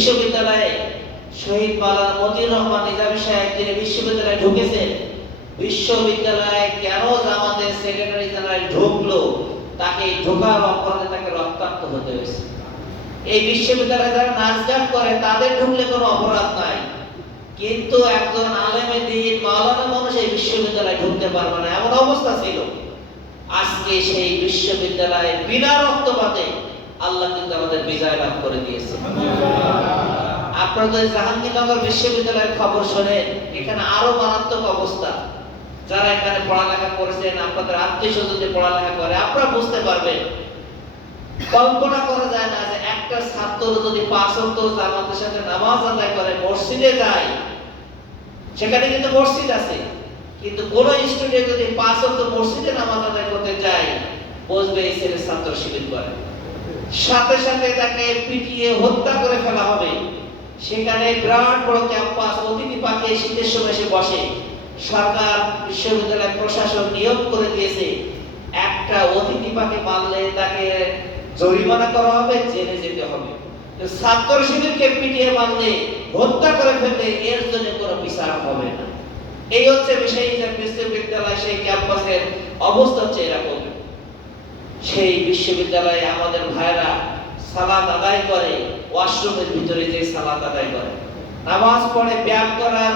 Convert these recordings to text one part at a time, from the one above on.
বিশ্ববিদ্যালয়ে শহীদ মাওলানা মতিউর রহমান নিজামী সাহেব তিনি বিশ্ববিদ্যালয়ে ঢুকেছেন। বিশ্ববিদ্যালয়ে কেন জামাতের সেক্রেটারি জেনারেল ঢুকলো, তাকে ঢোকার অপরাধে তাকে রক্তাক্ত হতে হয়েছে। এই বিশ্ববিদ্যালয়ে যারা নাচ গান করে তাদের ঢুকলে কোনো অপরাধ নাই, কিন্তু একজন আলেমে দ্বীন মাওলানা মানুষ এই বিশ্ববিদ্যালয়ে ঢুকতে পারবে না, এমন অবস্থা ছিল। আজকে সেই বিশ্ববিদ্যালয়ে বিনা রক্তপাতে আল্লাহ কিন্তু আমাদের বিজয় লাভ করে দিয়েছে। আপনারা যদি জাহাঙ্গীরনগর বিশ্ববিদ্যালয়ের খবর শোনেন, এখানে আরো মারাত্মক অবস্থা। যারা এখানে পড়ালেখা করেছেন, আপনাদের আত্মীয় স্বজন যে পড়ালেখা করে, আপনারা বুঝতে পারবেন। কল্পনা করা যায় না যে একটা ছাত্র যদি 5 ওয়াক্ত জামাতের সাথে নামাজ আদায় করে মসজিদে যায়, সেখানে কিন্তু মসজিদ আছে, কিন্তু কোন স্টুডেন্ট যদি 5 ওয়াক্ত মসজিদে নামাজ আদায় করতে যায়, বুঝবে এই ছেলে ছাত্র শিবির করে। সাথে সাথে তাকে পিটিয়ে হত্যা করে ফেলা হবে। সেখানে বিরাট বড় ক্যাম্পাস, অতিথি পাখি শীতের সময় এসে বসে। সরকার বিশ্ববিদ্যালয় প্রশাসন নিয়োগ করে দিয়েছে, একটা অতিথি পাখি মারলে তাকে জরিমানা করা হবে, জেলে যেতে হবে। ছাত্র শিবিরকে পিটিয়ে মারলে, হত্যা করে ফেললে এর জন্য কোনো বিচার হবে না। এই হচ্ছে বিষয়। বিশ্ববিদ্যালয় সেই ক্যাম্পাসের অবস্থা হচ্ছে এরকম। সেই বিশ্ববিদ্যালয়ে আমাদের ভাইরা সালাত আদায় করে, ওয়াশরুমের ভিতরে যে সালাত আদায় করে, নামাজ পড়ে, ব্যায়াম করার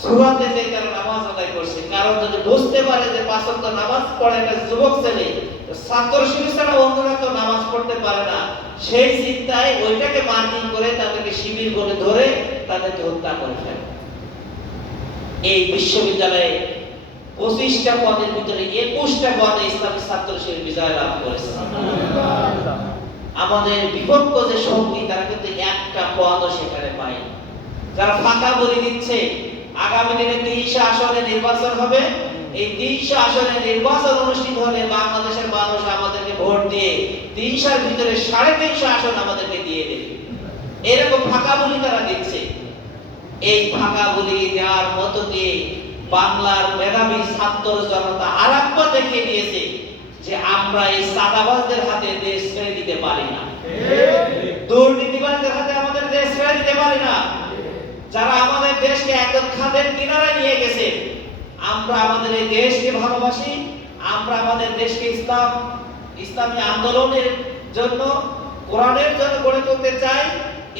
সুরাতে যে তারা নামাজ আদায় করছে। কারণ যদি বুঝতে পারে যে 5 ওয়াক্ত নামাজ পড়ে একটা যুবক ছেলে, ছাত্র শিবির ছাড়া অন্যরা কেউ নামাজ পড়তে পারে না, সেই চিন্তায় ওইটাকে মার্কিং করে তাদেরকে শিবির বলে ধরে তাদেরকে হত্যা করে ফেলে। এই বিশ্ববিদ্যালয়ে 25টা পদের ভিতরে 21টা পদে ইসলামী ছাত্র শিবির বিজয় লাভ করেছে। আমাদের বিপক্ষ যে শক্তি, তারা কিন্তু একটা পদও সেখানে পায়। যারা ফাঁকা বলে দিচ্ছে, আগামী দিনে 30 আসনে নির্বাচন হবে, এই 30 আসনে নির্বাচন অনুষ্ঠিত হলে বাংলাদেশের মানুষ আমাদেরকে ভোট দিয়ে 30 এর ভিতরে 350 আসন আমাদেরকে দিয়ে দেবে, এরকম ফাঁকা বলি তারা দিচ্ছে। এই ফাঁকা বলি দেওয়ার মতো দিয়ে বাংলার মেধাবী ছাত্র জনতা আরাকবার দেখিয়ে দিয়েছে যে আমরা এই সাদাবাজদের হাতে দেশ ছেড়ে দিতে পারি না, দুর্নীতিবাজদের হাতে আমাদের দেশ ছেড়ে দিতে পারি না। যারা আমাদের দেশকে একদম খাদের কিনারায় নিয়ে গেছে, আমরা আমাদের এই দেশকে ভালোবাসি, আমরা আমাদের দেশকে ইসলামী আন্দোলনের জন্য, কোরআনের জন্য গড়ে তুলতে চাই।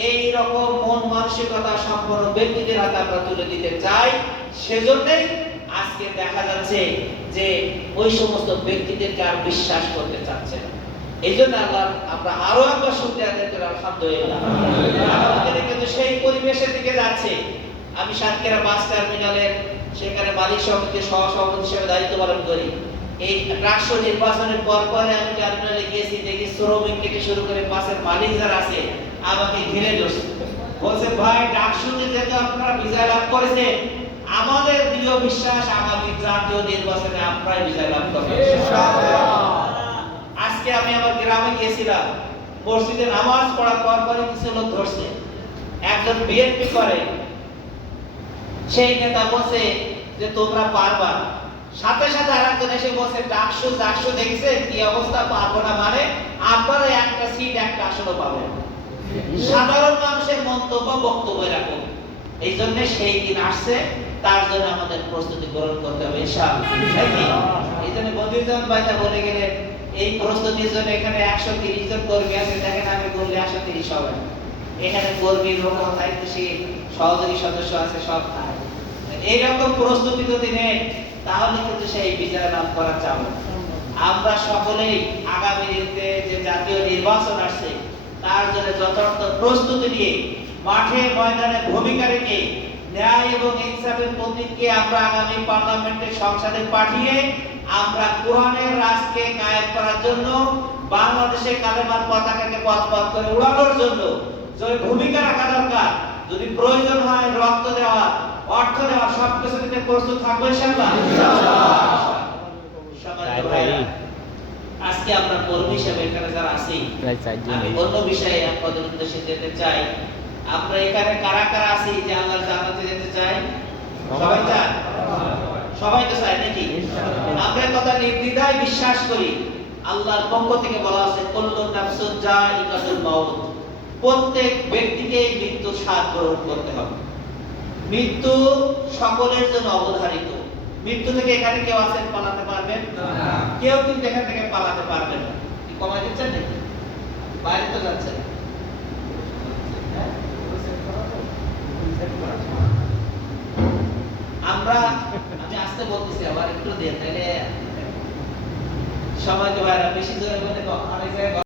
এই রকম মন মানসিকতা সম্পন্ন ব্যক্তিদের হাতে আমরা তুলে দিতে চাই। সেজন্যই আজকে দেখা যাচ্ছে যে ওই সমস্ত ব্যক্তিদেরকে আর বিশ্বাস করতে চাচ্ছে না। এই জন্য আমরা আরো একবার শুকরিয়া আদায় করি, আলহামদুলিল্লাহ। আমাদের কিন্তু সেই পরিবেশের দিকে যাচ্ছে। আমি সাতক্ষীরা বাস টার্মিনালের সেখানে মালিক সমিতির সহসভাপতি হিসেবে দায়িত্ব পালন করি। এই রাষ্ট্র নির্বাচনের পর পরে আমি টার্মিনালে গিয়েছি, দেখি শ্রমিক থেকে শুরু করে বাসের মালিক যারা আছে আমাকে ঘিরে ধরছে, বলছে ভাই ডাকসুতে যেহেতু আপনারা বিজয় লাভ করেছেন, আমাদের দৃঢ় বিশ্বাস আগামী জাতীয় নির্বাচনে আপনারাই বিজয় লাভ করবেন ইনশাআল্লাহ। আজকে আমি আমার গ্রামে গিয়েছিলাম, মসজিদে নামাজ পড়ার পর পরে কিছু লোক ধরছে, একজন বিএনপি করে, সেই নেতা বলছে যে তোমরা পারবা। সাথে সাথে আরেকজন এসে বলছে ডাকসু দেখছে কি অবস্থা, পারবো না মানে আপনারা একটা সিট একটা আসনও পাবেন। সাধারণ মানুষের মন্তব্য বক্তব্য এরকম। এই জন্য সেই দিন আসছে, তার জন্য আমাদের প্রস্তুতি গ্রহণ করতে হবে ইনশাআল্লাহ। এই জন্য বদিউজ্জামান ভাইটা বলে গেলেন এই প্রস্তুতির জন্য এখানে 130 জন কর্মী আছে। দেখেন আমি বললে 130 হবে, এখানে কর্মী লোক দায়িত্বশীল সহযোগী সদস্য আছে, সব নাই। এইরকম প্রস্তুতি যদি নেন তাহলে কিন্তু সেই বিজয় লাভ করা যাবে। আমরা সকলেই আগামী দিনে যে জাতীয় নির্বাচন আসছে তার জন্য যথার্থ প্রস্তুতি নিয়ে মাঠে ময়দানে ভূমিকা রেখে ন্যায় এবং ইনসাফের প্রতীককে আমরা আগামী পার্লামেন্টের সংসদে পাঠিয়ে আমরা কোরআনের রাজকে কায়েম করার জন্য, বাংলাদেশে কালেমার পতাকাকে পথ করে উড়ানোর জন্য যে ভূমিকা রাখা দরকার, যদি প্রয়োজন হয় রক্ত দেওয়া, অর্থ দেওয়া, সবকিছু দিতে প্রস্তুত থাকবো ইনশাআল্লাহ। আজকে আমরা কর্মী হিসেবে এখানে যারা আছি, আমি অন্য বিষয়ে আপনাদের উদ্দেশ্যে যেতে চাই। আমরা এখানে কারা কারা আছি যে আল্লাহর জান্নাতে যেতে চাই? সবাই চান? সবাই তো চাই নাকি? আমরা কথা নির্দ্বিধায় বিশ্বাস করি। আল্লাহর পক্ষ থেকে বলা আছে কুল্লু নাফসুন যায়িকাতুল মাউত, প্রত্যেক ব্যক্তিকে মৃত্যুর স্বাদ গ্রহণ করতে হবে। মৃত্যু সকলের জন্য অবধারিত। মৃত্যু থেকে এখানে কেউ আছেন পালাতে পারবেন না, কেউ কিন্তু এখান থেকে পালাতে পারবেন না। কি কমাই দিচ্ছেন নাকি? বাইরে তো যাচ্ছেন। হ্যাঁ? আমি আসতে বলতেছি, আবার একটু দেন, তাহলে সবাই তো বেশি জোরে বলে অনেক জায়গায়